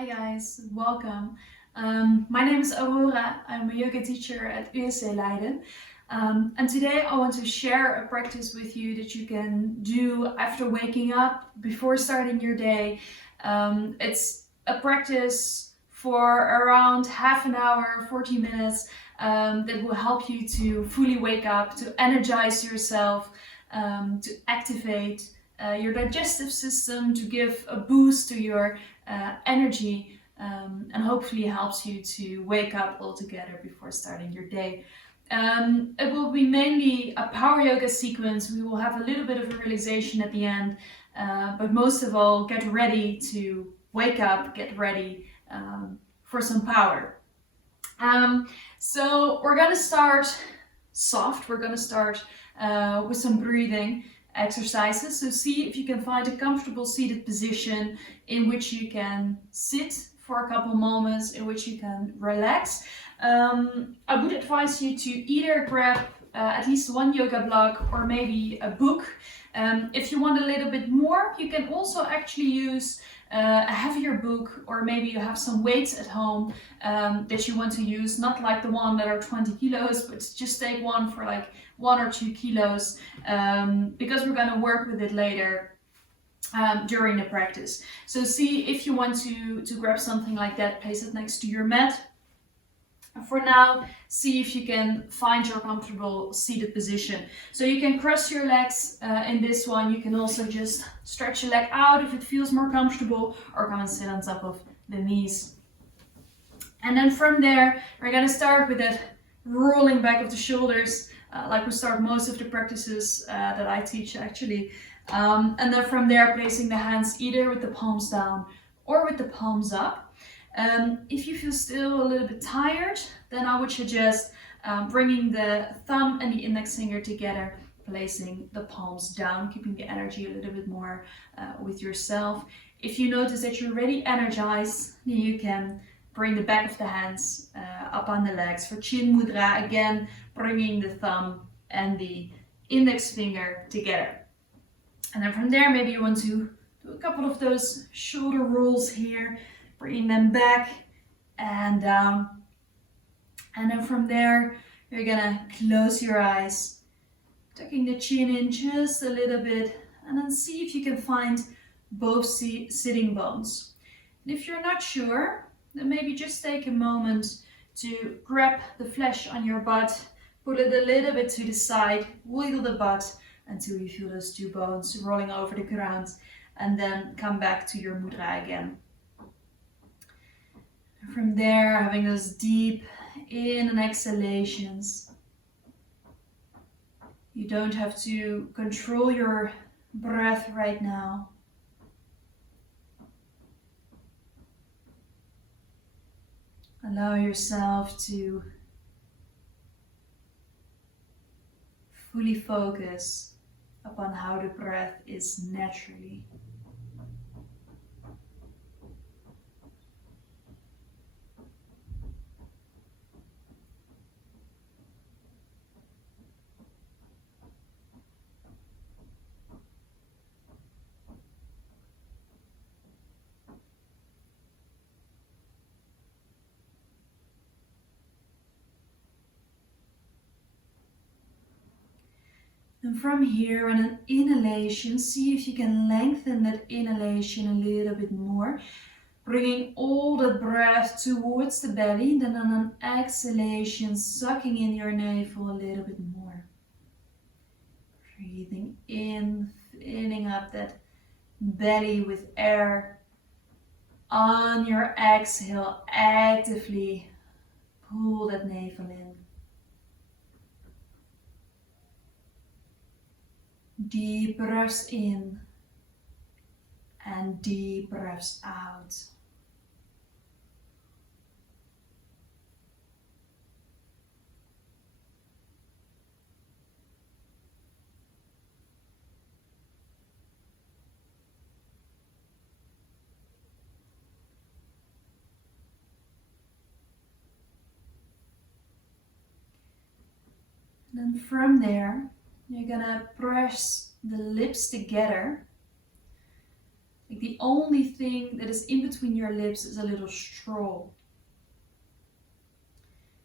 Hi guys, welcome. My name is Aurora. I'm a yoga teacher at USC Leiden. And today I want to share a practice with you that you can do after waking up, before starting your day. It's a practice for around half an hour, 40 minutes, that will help you to fully wake up, to energize yourself, to activate your digestive system, to give a boost to your energy, and hopefully helps you to wake up altogether before starting your day. It will be mainly a power yoga sequence. We will have a little bit of a realization at the end, but most of all, get ready to wake up, get ready for some power. So we're gonna start soft. We're gonna start with some breathing exercises. So see if you can find a comfortable seated position in which you can sit for a couple moments, in which you can relax. I would advise you to either grab at least one yoga block or maybe a book. If you want a little bit more, you can also actually use a heavier book, or maybe you have some weights at home that you want to use, not like the one that are 20 kilos, but just take one for like 1 or 2 kilos, because we're going to work with it later during the practice. So see if you want to grab something like that, place it next to your mat. For now, see if you can find your comfortable seated position. So you can cross your legs in this one. You can also just stretch your leg out if it feels more comfortable, or come and sit on top of the knees. And then from there, we're going to start with that rolling back of the shoulders, like we start most of the practices that I teach actually. And then from there, placing the hands either with the palms down or with the palms up. If you feel still a little bit tired, then I would suggest bringing the thumb and the index finger together, placing the palms down, keeping the energy a little bit more with yourself. If you notice that you're already energized, you can bring the back of the hands up on the legs for Chin Mudra, again bringing the thumb and the index finger together. And then from there, maybe you want to do a couple of those shoulder rolls here, bringing them back and down. And then from there, you're gonna close your eyes, tucking the chin in just a little bit, and then see if you can find both sitting bones. And if you're not sure, then maybe just take a moment to grab the flesh on your butt, put it a little bit to the side, wiggle the butt until you feel those two bones rolling over the ground, and then come back to your mudra again. From there, having those deep in and exhalations. You don't have to control your breath right now. Allow yourself to fully focus upon how the breath is naturally. And from here, on an inhalation, see if you can lengthen that inhalation a little bit more, bringing all the breath towards the belly. Then on an exhalation, sucking in your navel a little bit more. Breathing in, filling up that belly with air. On your exhale, actively pull that navel in. Deep breaths in and deep breaths out. And then from there, you're gonna press the lips together, Like the only thing that is in between your lips is a little straw.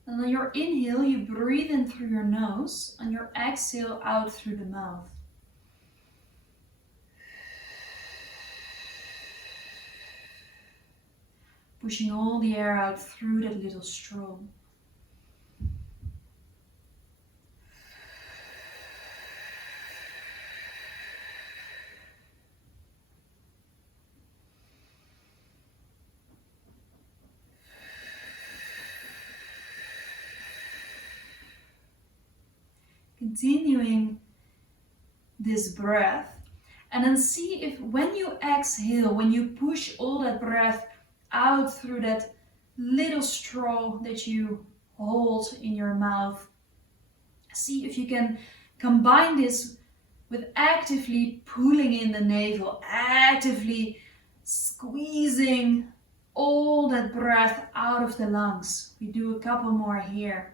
And on your inhale, you breathe in through your nose. On your exhale, out through the mouth. Pushing all the air out through that little straw. Continuing this breath, and then see if when you exhale, when you push all that breath out through that little straw that you hold in your mouth, see if you can combine this with actively pulling in the navel, actively squeezing all that breath out of the lungs. We do a couple more here.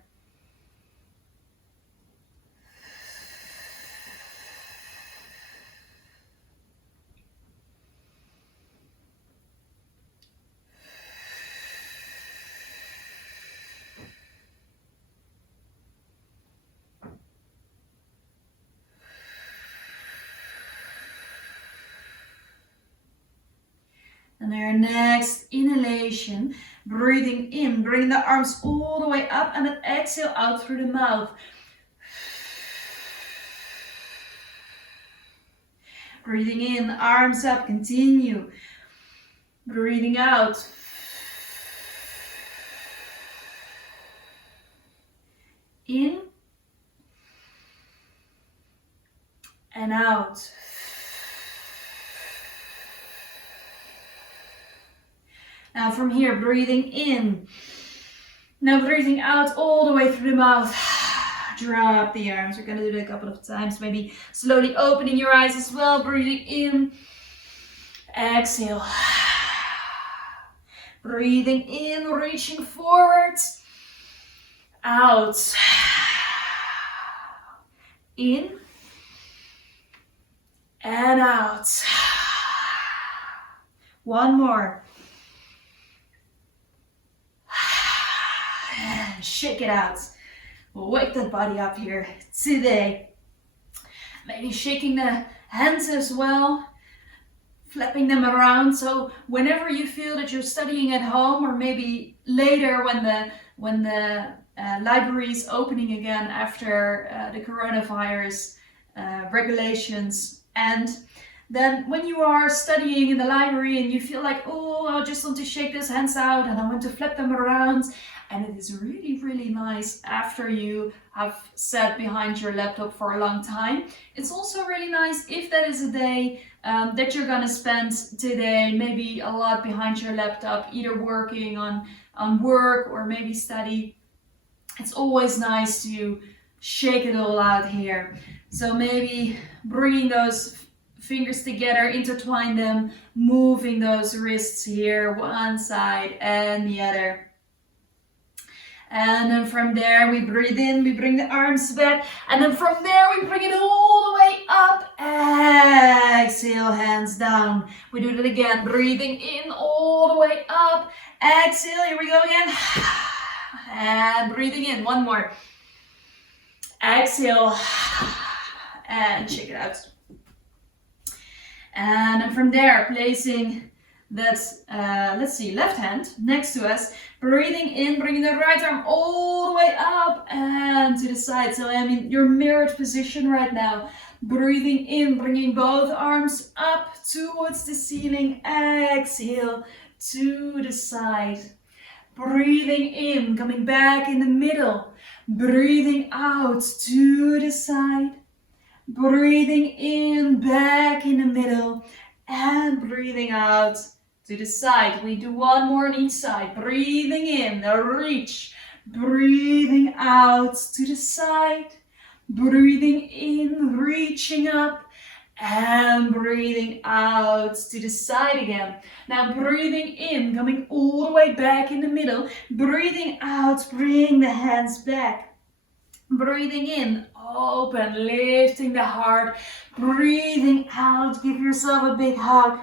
And our next inhalation, breathing in, bring the arms all the way up, and then exhale out through the mouth. Breathing in, arms up, continue. Breathing out. In and out. Now from here, breathing in. Now breathing out all the way through the mouth. Drop the arms. We're going to do that a couple of times. Maybe slowly opening your eyes as well. Breathing in. Exhale. Breathing in, reaching forward. Out. In. And out. One more. And shake it out. Wake that body up here today. Maybe shaking the hands as well, flapping them around. So whenever you feel that you're studying at home, or maybe later when the library is opening again after the coronavirus regulations end, then when you are studying in the library and you feel like, oh, I just want to shake those hands out and I want to flap them around. And it is really, really nice after you have sat behind your laptop for a long time. It's also really nice if that is a day that you're gonna spend today, maybe a lot behind your laptop, either working on work or maybe study. It's always nice to shake it all out here. So maybe bringing those fingers together, intertwine them, moving those wrists here, one side and the other. And then from there we breathe in, we bring the arms back, and then from there we bring it all the way up. Exhale, hands down. We do that again, breathing in all the way up. Exhale, here we go again. And breathing in, one more. Exhale, and shake it out. And then from there, placing that, let's see, left hand next to us, breathing in, bringing the right arm all the way up and to the side. So I'm in your mirrored position right now. Breathing in, bringing both arms up towards the ceiling. Exhale to the side. Breathing in, coming back in the middle. Breathing out to the side. Breathing in, back in the middle. And breathing out to the side. We do one more on each side. Breathing in, reach. Breathing out to the side. Breathing in, reaching up. And breathing out to the side again. Now breathing in, coming all the way back in the middle. Breathing out, bring the hands back. Breathing in, open, lifting the heart. Breathing out, give yourself a big hug.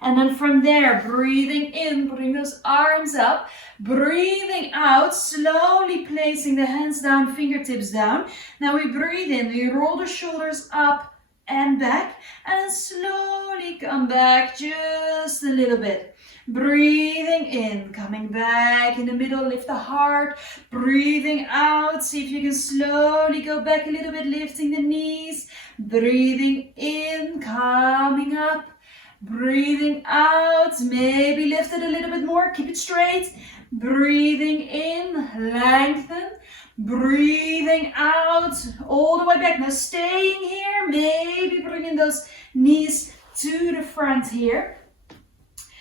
And then from there, breathing in, bring those arms up. Breathing out, slowly placing the hands down, fingertips down. Now we breathe in, we roll the shoulders up and back. And then slowly come back just a little bit. Breathing in, coming back in the middle, lift the heart. Breathing out, see if you can slowly go back a little bit, lifting the knees. Breathing in, coming up. Breathing out, maybe lift it a little bit more, keep it straight. Breathing in, lengthen. Breathing out, all the way back. Now staying here, maybe bringing those knees to the front here.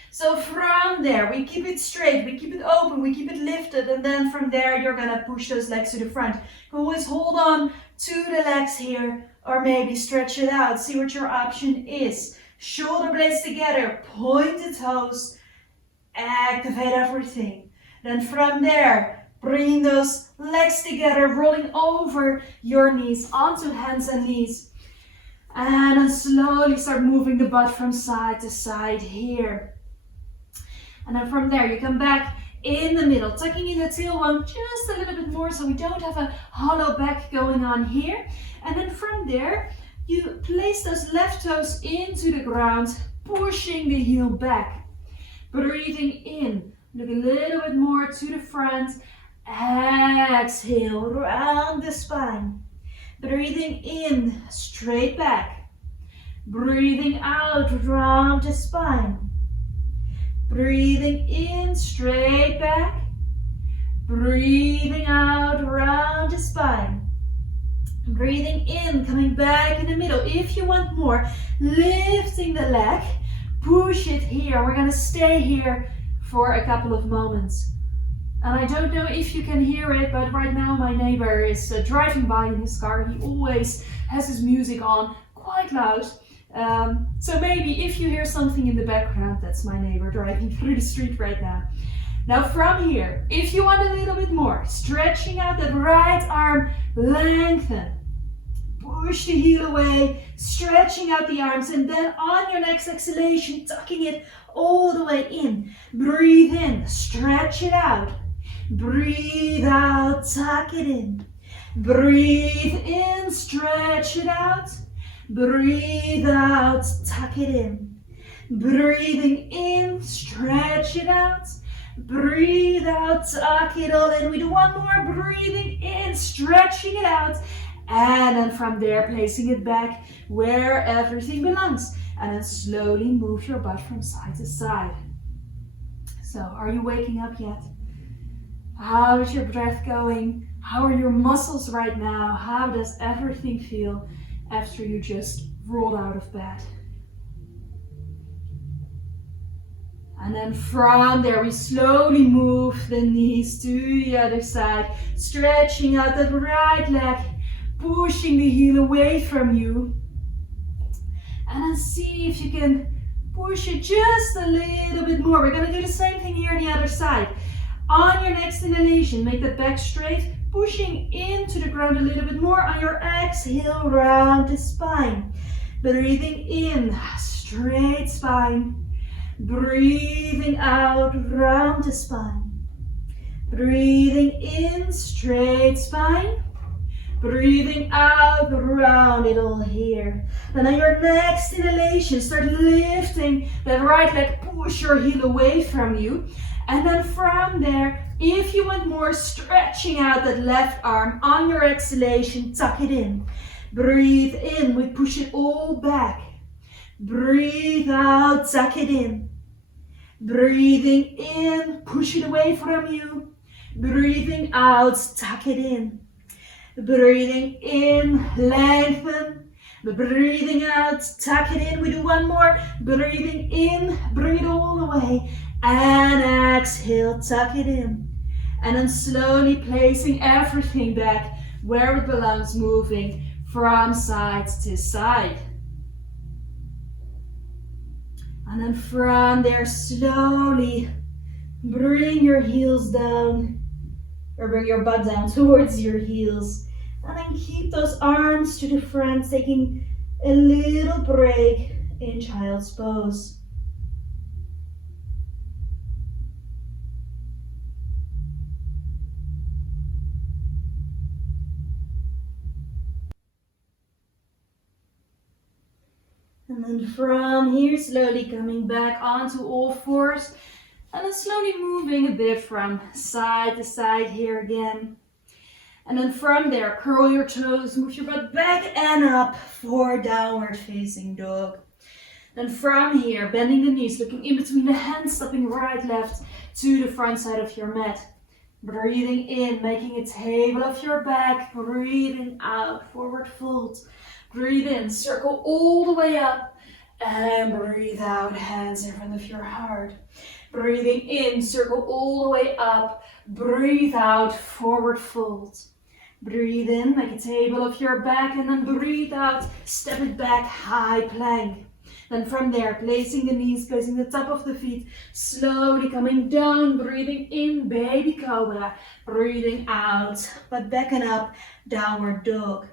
So from there, we keep it straight, we keep it open, we keep it lifted, and then from there, you're gonna push those legs to the front. Always hold on to the legs here, or maybe stretch it out. See what your option is. Shoulder blades together, point the toes, activate everything. Then from there, bringing those legs together, rolling over your knees onto hands and knees. And then slowly start moving the butt from side to side here. And then from there, you come back in the middle, tucking in the tailbone just a little bit more so we don't have a hollow back going on here. And then from there, you place those left toes into the ground, pushing the heel back. Breathing in, look a little bit more to the front. Exhale, round the spine. Breathing in, straight back. Breathing out, round the spine. Breathing in, straight back. Breathing out, round the spine. Breathing in, coming back in the middle. If you want more, lifting the leg, push it here. We're gonna stay here for a couple of moments. And I don't know if you can hear it, but right now my neighbor is driving by in his car. He always has his music on quite loud. So maybe if you hear something in the background, that's my neighbor driving through the street right now. Now from here, if you want a little bit more, stretching out that right arm, lengthen. Push the heel away, stretching out the arms, and then on your next exhalation, tucking it all the way in. Breathe in, stretch it out. Breathe out, tuck it in. Breathe in, stretch it out. Breathe out, tuck it in. Breathing in, stretch it out. Breathe out, tuck it all in. We do one more. Breathing in, stretching it out. And then from there, placing it back where everything belongs. And then slowly move your butt from side to side. So, are you waking up yet? How is your breath going? How are your muscles right now? How does everything feel after you just rolled out of bed? And then from there, we slowly move the knees to the other side, stretching out that right leg, pushing the heel away from you. And then see if you can push it just a little bit more. We're gonna do the same thing here on the other side. On your next inhalation, make the back straight, pushing into the ground a little bit more. On your exhale, round the spine. Breathing in, straight spine. Breathing out, round the spine. Breathing in, straight spine. Breathing out, round it all here. And on your next inhalation, start lifting that right leg, push your heel away from you. And then from there, if you want more, stretching out that left arm. On your exhalation, tuck it in. Breathe in, we push it all back. Breathe out, tuck it in. Breathing in, push it away from you. Breathing out, tuck it in. Breathing in, lengthen. Breathing out, tuck it in. We do one more. Breathing in, bring it all the way. And exhale, tuck it in. And then slowly placing everything back where it belongs, moving from side to side. And then from there, slowly bring your heels down, or bring your butt down towards your heels. And then keep those arms to the front, taking a little break in child's pose. And then from here, slowly coming back onto all fours. And then slowly moving a bit from side to side here again. And then from there, curl your toes, move your butt back and up for downward facing dog. Then from here, bending the knees, looking in between the hands, stepping right, left to the front side of your mat. Breathing in, making a table of your back. Breathing out, forward fold. Breathe in, circle all the way up. And breathe out, hands in front of your heart. Breathing in, circle all the way up. Breathe out, forward fold. Breathe in, make a table of your back, and then breathe out, step it back, high plank. Then from there, placing the knees, placing the top of the feet, slowly coming down, breathing in, baby cobra. Breathing out, but back and up, downward dog.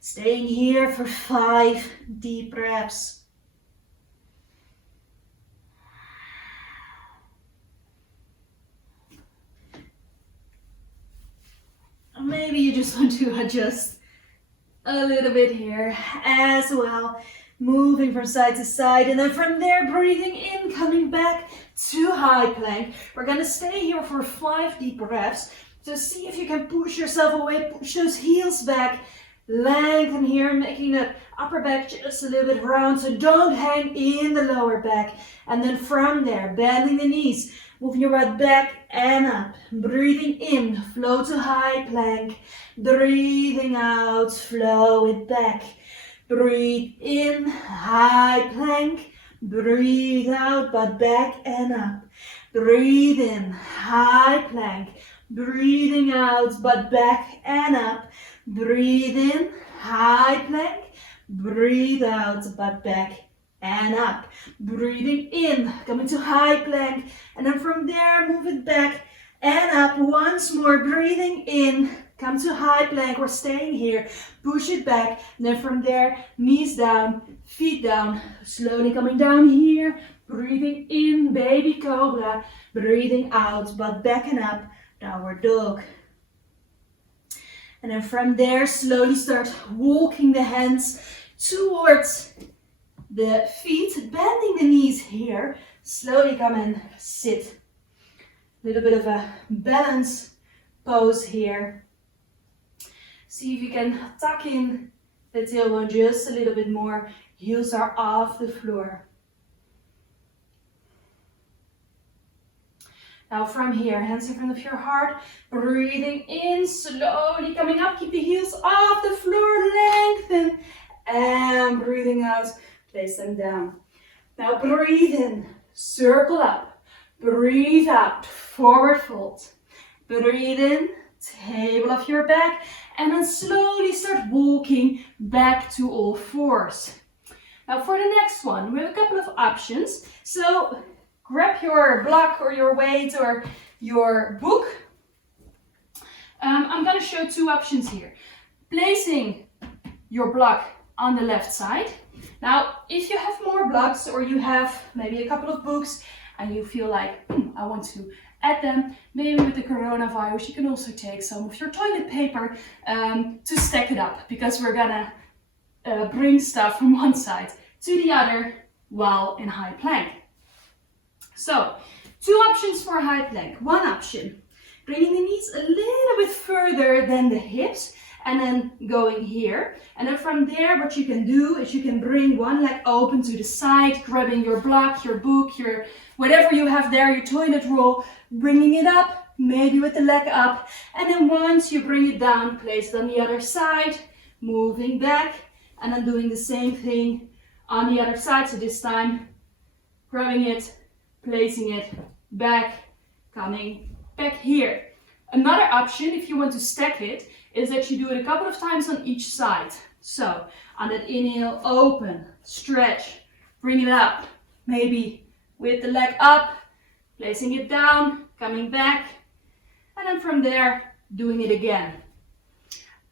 Staying here for 5 deep breaths. Maybe you just want to adjust a little bit here as well. Moving from side to side, and then from there, breathing in, coming back to high plank. We're gonna stay here for 5 deep breaths. So see if you can push yourself away, push those heels back. Lengthen here, making the upper back just a little bit round, so don't hang in the lower back. And then from there, bending the knees, moving your butt back and up. Breathing in, flow to high plank. Breathing out, flow it back. Breathe in, high plank. Breathe out, butt back and up. Breathe in, high plank. Breathing out, butt back and up. Breathe in, high plank. Breathe out, butt back and up. Breathing in, coming to high plank. And then from there, move it back and up. Once more, breathing in, come to high plank. We're staying here. Push it back. And then from there, knees down, feet down. Slowly coming down here. Breathing in, baby cobra. Breathing out, butt back and up. Downward dog. And then from there, slowly start walking the hands towards the feet, bending the knees here. Slowly come and sit. A little bit of a balance pose here. See if you can tuck in the tailbone just a little bit more. Heels are off the floor. Now from here, hands in front of your heart, breathing in, slowly coming up, keep the heels off the floor, lengthen, and breathing out, place them down. Now breathe in, circle up, breathe out, forward fold. Breathe in, table of your back, and then slowly start walking back to all fours. Now for the next one, we have a couple of options. So grab your block or your weight or your book. I'm going to show 2 options here. Placing your block on the left side. Now, if you have more blocks or you have maybe a couple of books and you feel like, I want to add them, maybe with the coronavirus, you can also take some of your toilet paper to stack it up, because we're going to bring stuff from one side to the other while in high plank. So, 2 options for high plank. One option, bringing the knees a little bit further than the hips and then going here. And then from there, what you can do is you can bring one leg open to the side, grabbing your block, your book, your whatever you have there, your toilet roll, bringing it up, maybe with the leg up. And then once you bring it down, place it on the other side, moving back, and then doing the same thing on the other side. So this time, grabbing it, placing it back, coming back here. Another option, if you want to stack it, is that you do it a couple of times on each side. So on that inhale, open, stretch, bring it up, maybe with the leg up, placing it down, coming back, and then from there, doing it again.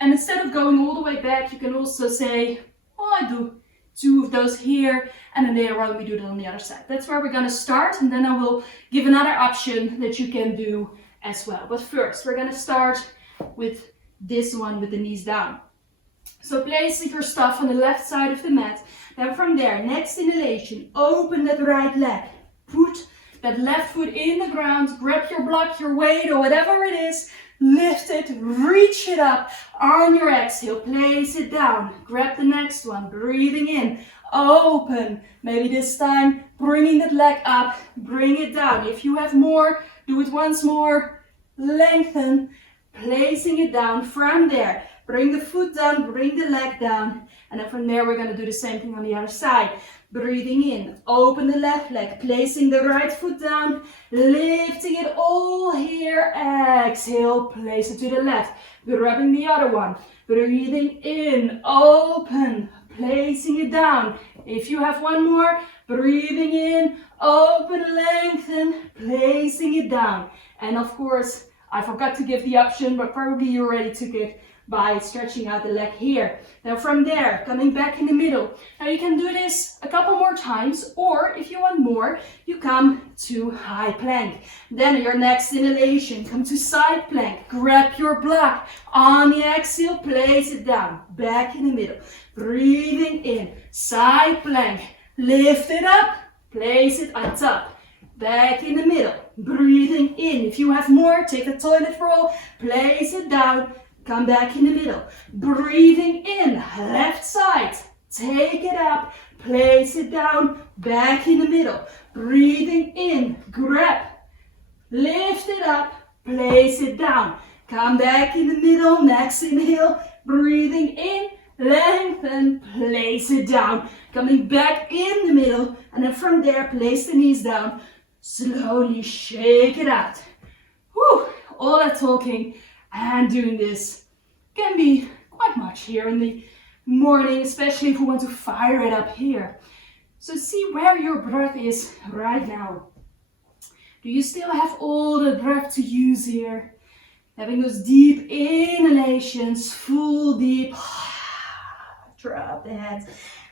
And instead of going all the way back, you can also say, oh, I do 2 of those here, and then later on we do it on the other side. That's where we're going to start, and then I will give another option that you can do as well. But first, we're going to start with this one with the knees down. So placing your stuff on the left side of the mat, Then from there, next inhalation, open that right leg. Put that left foot in the ground, grab your block, your weight, or whatever it is, lift it, reach it up. On your exhale, place it down. Grab the next one, breathing in, open. Maybe this time, bringing that leg up, bring it down. If you have more, do it once more. Lengthen, placing it down. From there, bring the foot down, bring the leg down. And then from there, we're gonna do the same thing on the other side. Breathing in, open the left leg, placing the right foot down, lifting it all here. Exhale, place it to the left, grabbing the other one. Breathing in, open, placing it down. If you have one more, breathing in, open, lengthen, placing it down. And of course, I forgot to give the option, but probably you already took it, by stretching out the leg here. Now from there, coming back in the middle. Now you can do this a couple more times, or if you want more, you come to high plank. Then your next inhalation, come to side plank. Grab your block. On the exhale, place it down. Back in the middle. Breathing in, side plank. Lift it up, place it on top. Back in the middle. Breathing in. If you have more, take a toilet roll, place it down. Come back in the middle. Breathing in, left side. Take it up, place it down, back in the middle. Breathing in, grab, lift it up, place it down. Come back in the middle, next inhale. Breathing in, lengthen, place it down. Coming back in the middle, and then from there, place the knees down. Slowly shake it out. Whew, all that talking and doing this can be quite much here in the morning, especially if we want to fire it up here. So see where your breath is right now. Do you still have all the breath to use here? Having those deep inhalations, full deep. Drop the head.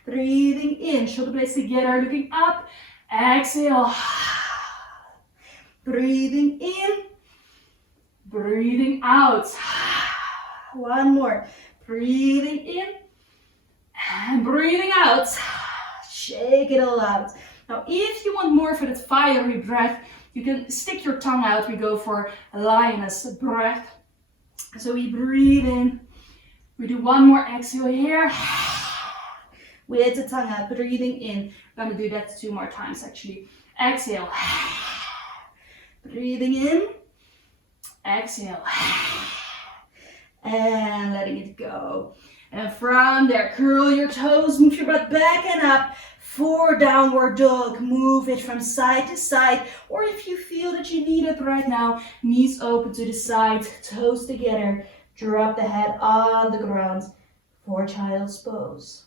Breathing in, shoulder blades together, looking up. Exhale. Breathing in. Breathing out. One more. Breathing in and breathing out. Shake it all out. Now, if you want more for that fiery breath, you can stick your tongue out. We go for a lioness breath. So we breathe in. We do one more exhale here. With the tongue out, breathing in. We're going to do that 2 more times actually. Exhale. Breathing in. Exhale. And letting it go. And from there, curl your toes, move your butt back and up for downward dog. Move it from side to side, or if you feel that you need it right now, knees open to the side, toes together, drop the head on the ground for child's pose.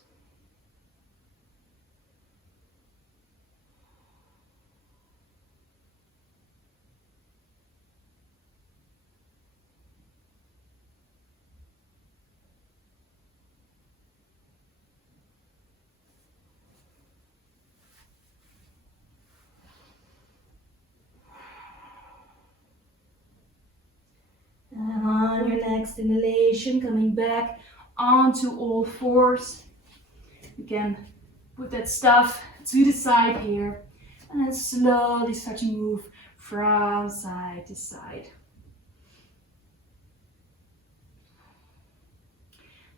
And on your next inhalation, coming back onto all fours. You can put that stuff to the side here. And then slowly start to move from side to side.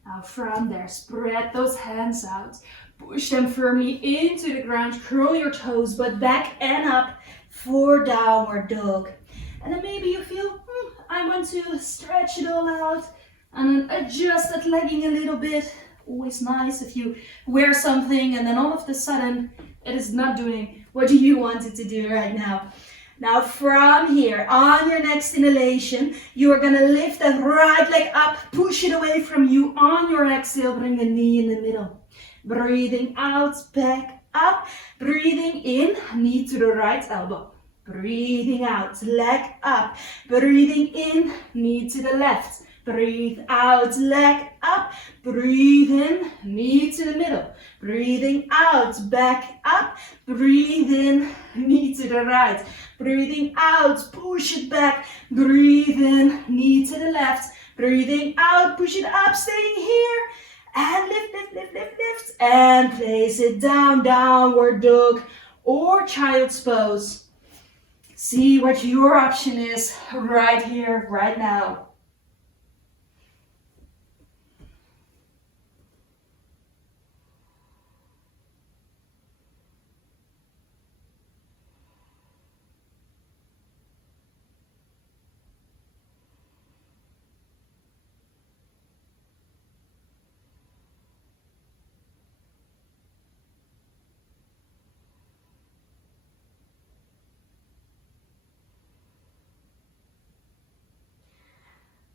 Now from there, spread those hands out. Push them firmly into the ground. Curl your toes, but back and up for downward dog. And then maybe you feel, I want to stretch it all out and then adjust that legging a little bit. Always nice if you wear something and then all of a sudden it is not doing what you want it to do right now. Now from here, on your next inhalation, you are going to lift that right leg up, push it away from you. On your exhale, bring the knee in the middle. Breathing out, back up. Breathing in, knee to the right elbow. Breathing out, leg up. Breathing in, knee to the left. Breathe out, leg up. Breathe in, knee to the middle. Breathing out, back up. Breathe in, knee to the right. Breathing out, push it back. Breathe in, knee to the left. Breathing out, push it up, staying here. And lift. And place it down, downward dog or child's pose. See what your option is right here, right now.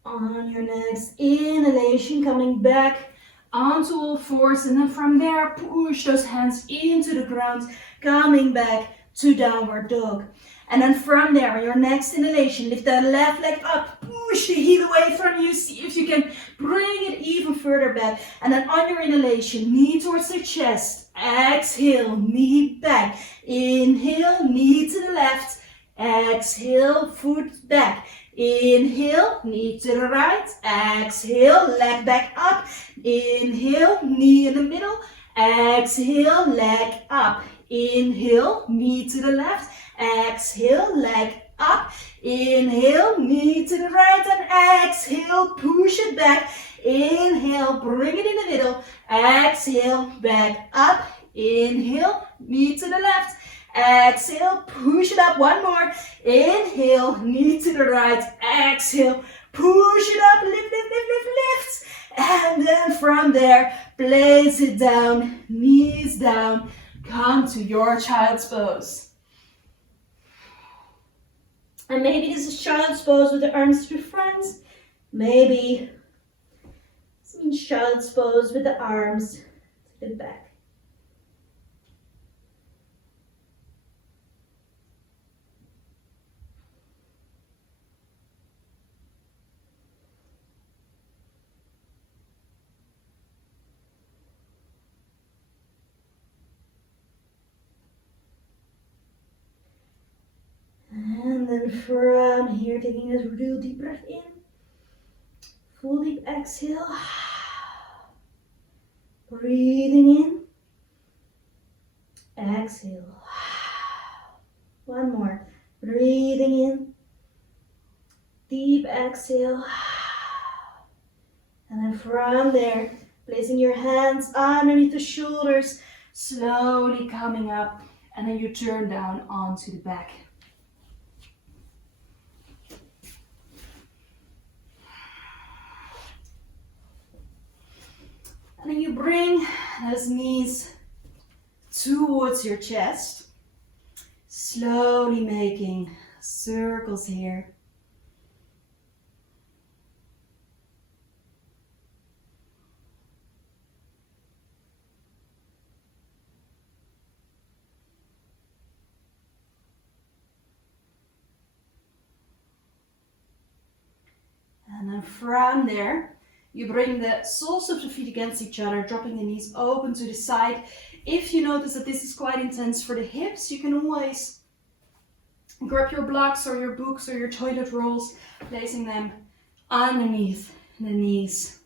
On your next inhalation, coming back onto all fours, and then from there, push those hands into the ground, coming back to downward dog. And then from there, on your next inhalation, lift the left leg up, push the heel away from you, see if you can bring it even further back. And then on your inhalation, knee towards the chest, exhale, knee back, inhale, knee to the left, exhale, foot back. Inhale, knee to the right, exhale, leg back up, inhale, knee in the middle, exhale, leg up, inhale, knee to the left, exhale, leg up, inhale, knee to the right, and exhale, push it back, inhale, bring it in the middle, exhale, back up, inhale, knee to the left, exhale, push it up, one more, inhale, knee to the right, exhale, push it up, lift, and then from there, place it down, knees down, come to your child's pose. And maybe this is child's pose with the arms to the front, maybe this means child's pose with the arms to the back. And then from here, taking a real deep breath in. Full deep exhale. Breathing in. Exhale. One more. Breathing in. Deep exhale. And then from there, placing your hands underneath the shoulders, slowly coming up, and then you turn down onto the back. And then you bring those knees towards your chest, slowly making circles here. And then from there, you bring the soles of the feet against each other, dropping the knees open to the side. If you notice that this is quite intense for the hips, you can always grab your blocks or your books or your toilet rolls, placing them underneath the knees.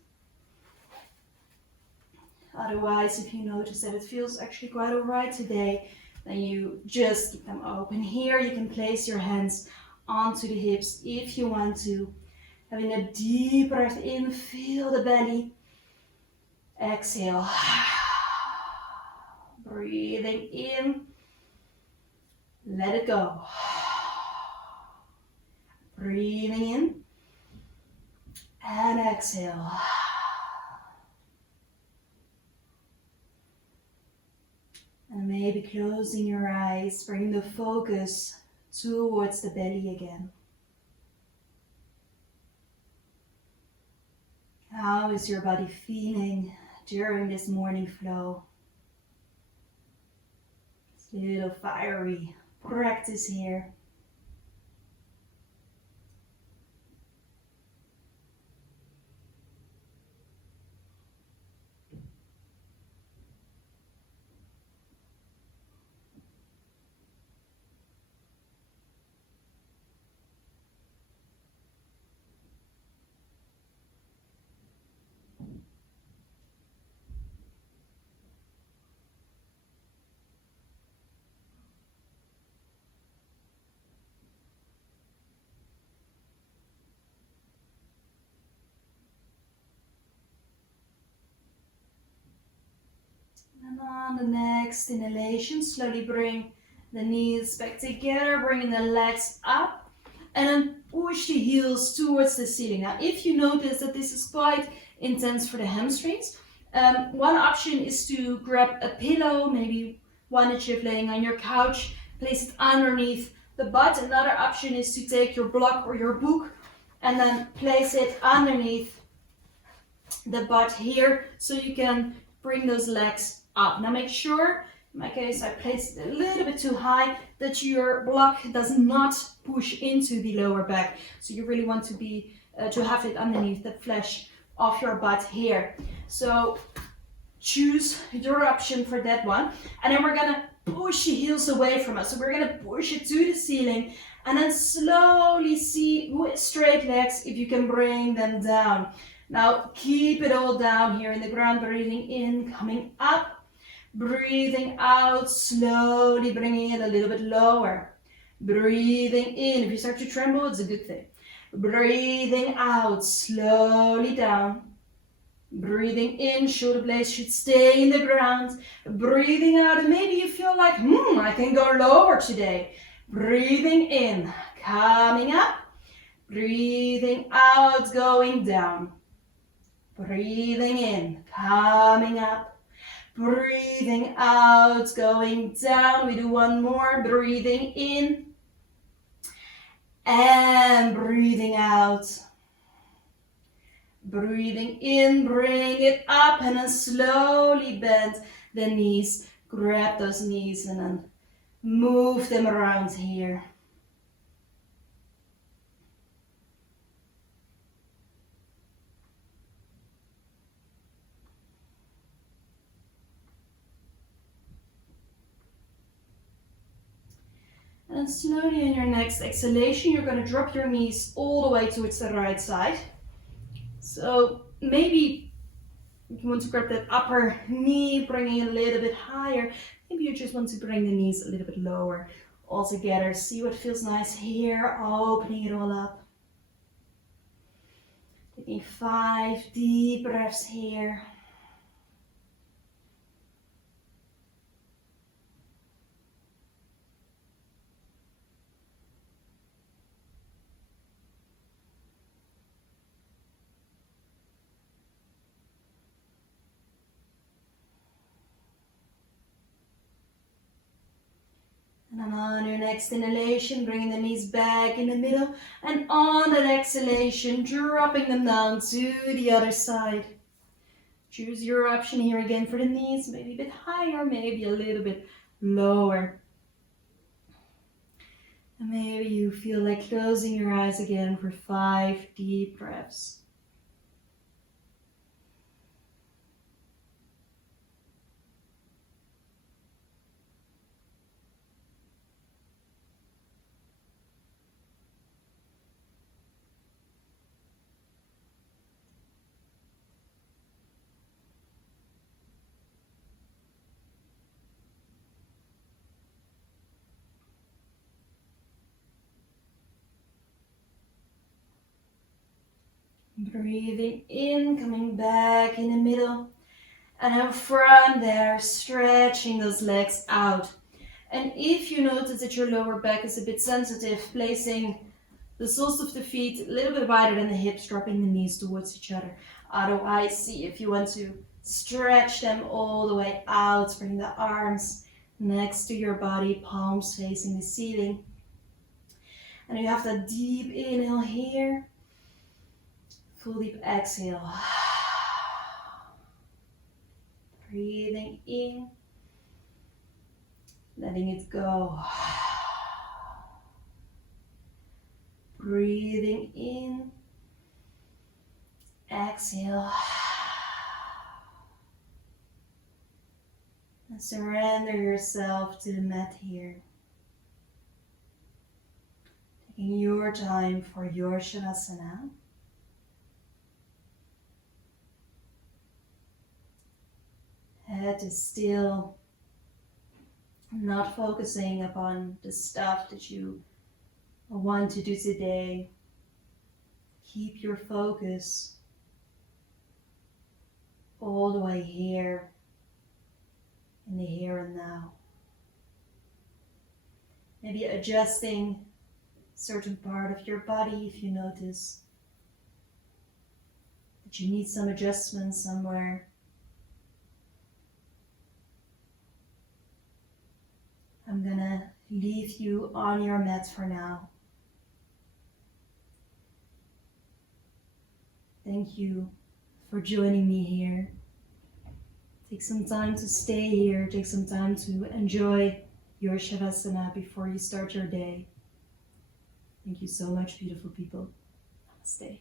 Otherwise, if you notice that it feels actually quite alright today, then you just keep them open. Here you can place your hands onto the hips if you want to. Having a deep breath in, feel the belly. Exhale. Breathing in. Let it go. Breathing in. And exhale. And maybe closing your eyes, bringing the focus towards the belly again. How is your body feeling during this morning flow? It's a little fiery practice here. And on the next inhalation, slowly bring the knees back together, bringing the legs up, and then push the heels towards the ceiling. Now, if you notice that this is quite intense for the hamstrings, one option is to grab a pillow, maybe one that you're laying on your couch, place it underneath the butt. Another option is to take your block or your book and then place it underneath the butt here, so you can bring those legs up. Now make sure, in my case I placed it a little bit too high, that your block does not push into the lower back. So you really want to have it underneath the flesh of your butt here. So choose your option for that one. And then we're gonna push the heels away from us. So we're gonna push it to the ceiling and then slowly see with straight legs if you can bring them down. Now keep it all down here in the ground, breathing in, coming up, breathing out, slowly bringing it a little bit lower. Breathing in, if you start to tremble, it's a good thing. Breathing out, slowly down. Breathing in, shoulder blades should stay in the ground. Breathing out, and maybe you feel like, I can go lower today. Breathing in, coming up. Breathing out, going down. Breathing in, coming up. Breathing out, going down. We do one more. Breathing in and breathing out. Breathing in, bring it up, and then slowly bend the knees. Grab those knees and then move them around here. And slowly on your next exhalation, you're going to drop your knees all the way towards the right side. So maybe you want to grab that upper knee, bringing it a little bit higher. Maybe you just want to bring the knees a little bit lower all together. See what feels nice here, opening it all up. Taking 5 deep breaths here. And then on your next inhalation, bringing the knees back in the middle. And on that exhalation, dropping them down to the other side. Choose your option here again for the knees. Maybe a bit higher, maybe a little bit lower. And maybe you feel like closing your eyes again for 5 deep breaths. Breathing in, coming back in the middle. And then from there, stretching those legs out. And if you notice that your lower back is a bit sensitive, placing the soles of the feet a little bit wider than the hips, dropping the knees towards each other. Otherwise, see if you want to stretch them all the way out. Bring the arms next to your body, palms facing the ceiling. And you have that deep inhale here. Full deep exhale. Breathing in. Letting it go. Breathing in. Exhale. And surrender yourself to the mat here. Taking your time for your Shavasana. Head is still, not focusing upon the stuff that you want to do today. Keep your focus all the way here in the here and now. Maybe adjusting a certain part of your body if you notice that you need some adjustment somewhere. I'm gonna leave you on your mat for now. Thank you for joining me here. Take some time to stay here. Take some time to enjoy your Shavasana before you start your day. Thank you so much, beautiful people. Namaste.